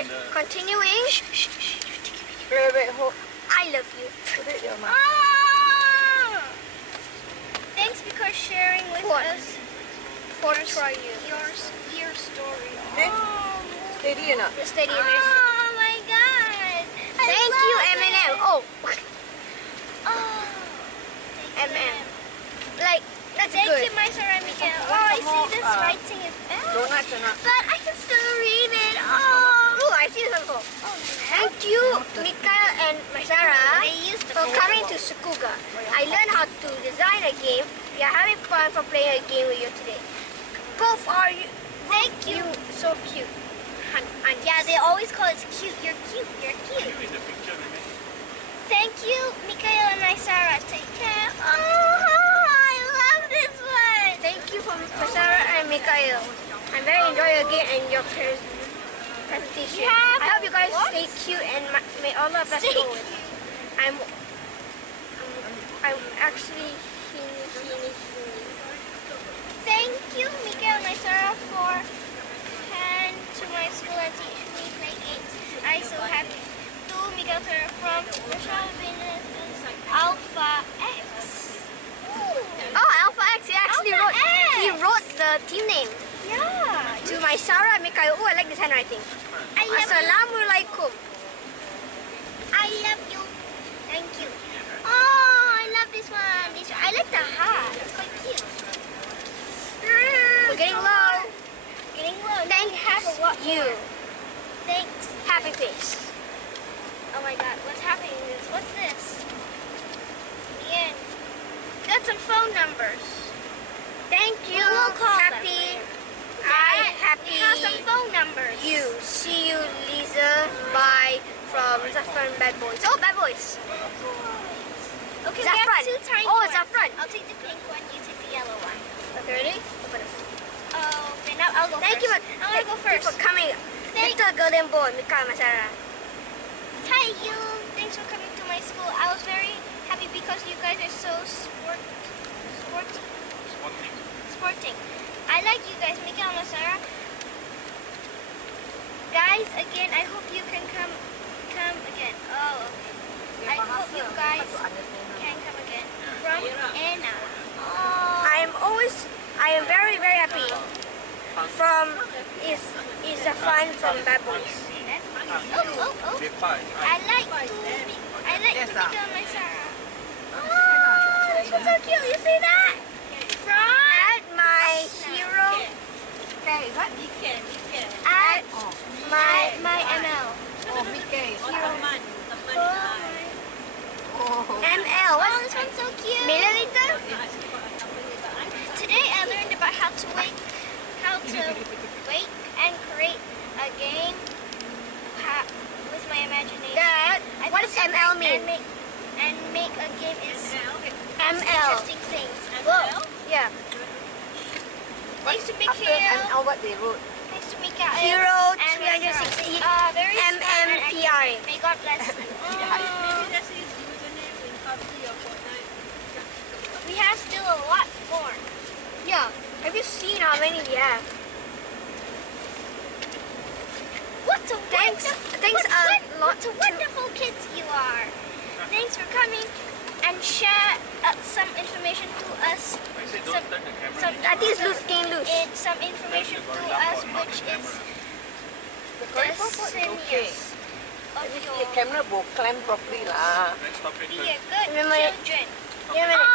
Alright, continuing. Wait, hold. I love you. Thanks because sharing with us your story. Steady or not? Steady. Oh my god! Thank you, M&M. Oh, Thank you, M&M. Like, that's Thank good. you, Maisarah Mikael. Oh, I see this writing is bad. Donuts or not? But I can still read it. Oh, Oh, I see something. Thank you, Mikael and Maisarah, they used to for coming to SEKUGA. I learned how to design a game. We are having fun for playing a game with you today. Both are you. Thank you. So cute. Yeah, they always call it cute. You're cute. You're cute. Thank you, Mikael and Maisarah. Take care. Oh, I love this one. Thank you for Maisarah and Mikael. I'm very enjoying your game and your presentation. I hope you guys stay cute and may all of us go. I'm actually Thank you, Mikael and Maisarah, for coming to my school and teaching me play games. I'm so happy. To Mikael from Alpha X. Oh, Alpha X. He wrote the team name. Yeah. To Maisarah and Mikael. Oh, I like this handwriting. Assalamualaikum. I love you. Thank you. Oh, I love this one. I like the hat. It's quite cute. We're getting low. Thank you. Thanks. Happy face. Oh my god, what's happening? What's this? Ian. Got some phone numbers. Thank you. We'll call Happy. We have some phone numbers. You. See you, Lisa. Bye. From Zafran Bad Boys. Oh, Bad Boys. Okay, Zafran. we have two tiny Oh, ones. Zafran. I'll take the pink one, you take the yellow one. Okay, ready? Open it. Oh, okay, now I'll go Thank first. you I'm gonna go Thank you first. for coming. Thank- Little Golden Boy, Mikael Maisarah. Hi, you. Thanks for coming to my school. I was very happy because you guys are so sporting. I like you guys, Mikael and Maisarah. Guys, again, I hope you can come again. Oh, okay. I hope you guys can come again. From Anna. Oh. I am very, very happy. From is a fan from Bad Boys. Oh. I like Mikael and Maisarah. Oh, this one's so cute. You see that? At my hero. At my ML. ML. Oh, What's this one's so cute. milliliter? Today I learned about how to wake and create a game with my imagination. Dad, what does ML mean? And make a game is ML. interesting things. Whoa. Yeah. Thanks to Mikael. What they wrote. Thanks to Mikael. Hero and 360 very smart and MMPI. May God bless you. We have still a lot more. Yeah. Have you seen how many we have? What a Thanks what a wonderful kids you are. Thanks for coming and share some information to us. I think it's loose, getting loose. Some information to us, which is essential of The your camera will clamp properly lah. be a good Remember- children. Give me a minute.